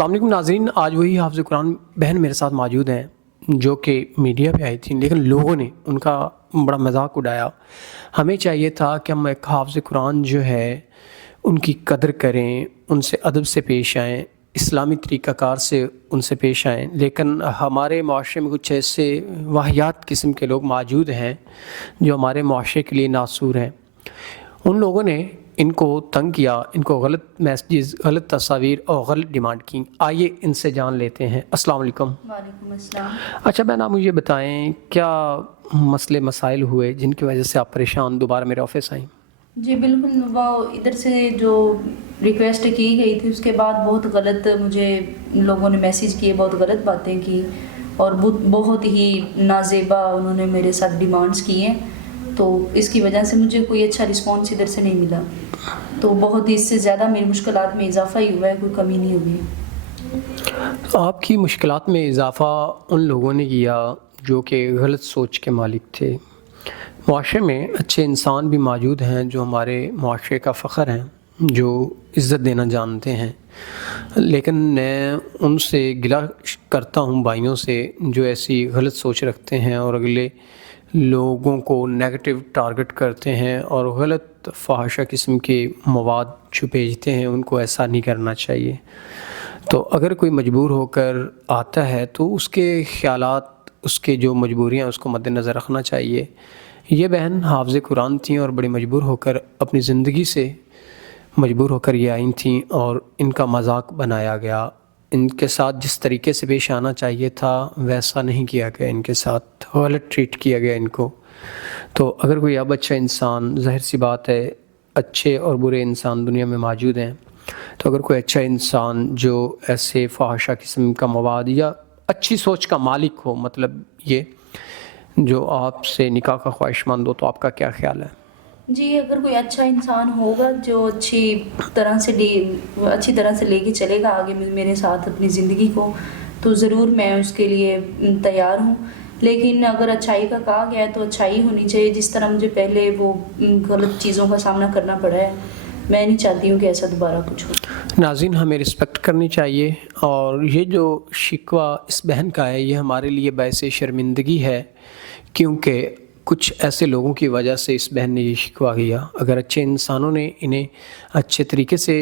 السلام علیکم ناظرین، آج وہی حافظ قرآن بہن میرے ساتھ موجود ہیں جو کہ میڈیا پہ آئی تھیں، لیکن لوگوں نے ان کا بڑا مذاق اڑایا۔ ہمیں چاہیے تھا کہ ہم ایک حافظ قرآن جو ہے ان کی قدر کریں، ان سے ادب سے پیش آئیں، اسلامی طریقہ کار سے ان سے پیش آئیں، لیکن ہمارے معاشرے میں کچھ ایسے واہیات قسم کے لوگ موجود ہیں جو ہمارے معاشرے کے لیے ناسور ہیں۔ ان لوگوں نے ان کو تنگ کیا، ان کو غلط میسیجز، غلط تصاویر اور غلط ڈیمانڈ کی۔ آئیے ان سے جان لیتے ہیں۔ السلام علیکم۔ وعلیکم السلام۔ اچھا بہن، آپ مجھے بتائیں کیا مسئلے مسائل ہوئے جن کی وجہ سے آپ پریشان دوبارہ میرے آفس آئیں؟ جی بالکل، وہ ادھر سے جو ریکویسٹ کی گئی تھی اس کے بعد بہت غلط مجھے لوگوں نے میسیج کیے، بہت غلط باتیں کی اور بہت ہی نازیبا انہوں نے میرے ساتھ ڈیمانڈز کیے، تو اس کی وجہ سے مجھے کوئی اچھا رسپانس ادھر سے نہیں ملا، تو بہت ہی اس سے زیادہ میری مشکلات میں اضافہ ہی ہوا ہے، کوئی کمی نہیں ہوئی۔ آپ کی مشکلات میں اضافہ ان لوگوں نے کیا جو کہ غلط سوچ کے مالک تھے۔ معاشرے میں اچھے انسان بھی موجود ہیں جو ہمارے معاشرے کا فخر ہیں، جو عزت دینا جانتے ہیں، لیکن میں ان سے گلہ کرتا ہوں بھائیوں سے جو ایسی غلط سوچ رکھتے ہیں اور اگلے لوگوں کو نیگیٹو ٹارگٹ کرتے ہیں اور غلط فحاشہ قسم کے مواد جو بھیجتے ہیں، ان کو ایسا نہیں کرنا چاہیے۔ تو اگر کوئی مجبور ہو کر آتا ہے تو اس کے خیالات، اس کے جو مجبوریاں اس کو مد نظر رکھنا چاہیے۔ یہ بہن حافظ قرآن تھیں اور بڑی مجبور ہو کر اپنی زندگی سے مجبور ہو کر یہ آئی تھیں اور ان کا مذاق بنایا گیا۔ ان کے ساتھ جس طریقے سے پیش آنا چاہیے تھا ویسا نہیں کیا گیا، ان کے ساتھ غلط ٹریٹ کیا گیا ان کو۔ تو اگر کوئی اب اچھا انسان، ظاہر سی بات ہے اچھے اور برے انسان دنیا میں موجود ہیں، تو اگر کوئی اچھا انسان جو ایسے فحاشہ قسم کا مواد یا اچھی سوچ کا مالک ہو، مطلب یہ جو آپ سے نکاح کا خواہش مند ہو، تو آپ کا کیا خیال ہے؟ جی اگر کوئی اچھا انسان ہوگا جو اچھی طرح سے لے کے چلے گا آگے میرے ساتھ اپنی زندگی کو، تو ضرور میں اس کے لیے تیار ہوں، لیکن اگر اچھائی کا کہا گیا ہے تو اچھائی ہونی چاہیے۔ جس طرح مجھے پہلے وہ غلط چیزوں کا سامنا کرنا پڑا ہے، میں نہیں چاہتی ہوں کہ ایسا دوبارہ کچھ ہو۔ ناظرین، ہمیں رسپیکٹ کرنی چاہیے، اور یہ جو شکوہ اس بہن کا ہے یہ ہمارے لیے باعث شرمندگی ہے، کیونکہ کچھ ایسے لوگوں کی وجہ سے اس بہن نے یہ شکوہ کیا۔ اگر اچھے انسانوں نے انہیں اچھے طریقے سے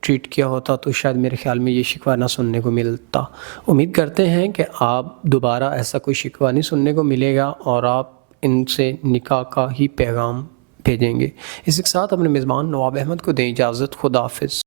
ٹریٹ کیا ہوتا تو شاید میرے خیال میں یہ شکوہ نہ سننے کو ملتا۔ امید کرتے ہیں کہ آپ دوبارہ ایسا کوئی شکوہ نہیں سننے کو ملے گا اور آپ ان سے نکاح کا ہی پیغام بھیجیں گے۔ اس کے ساتھ اپنے میزبان نواب احمد کو دیں اجازت۔ خدا حافظ۔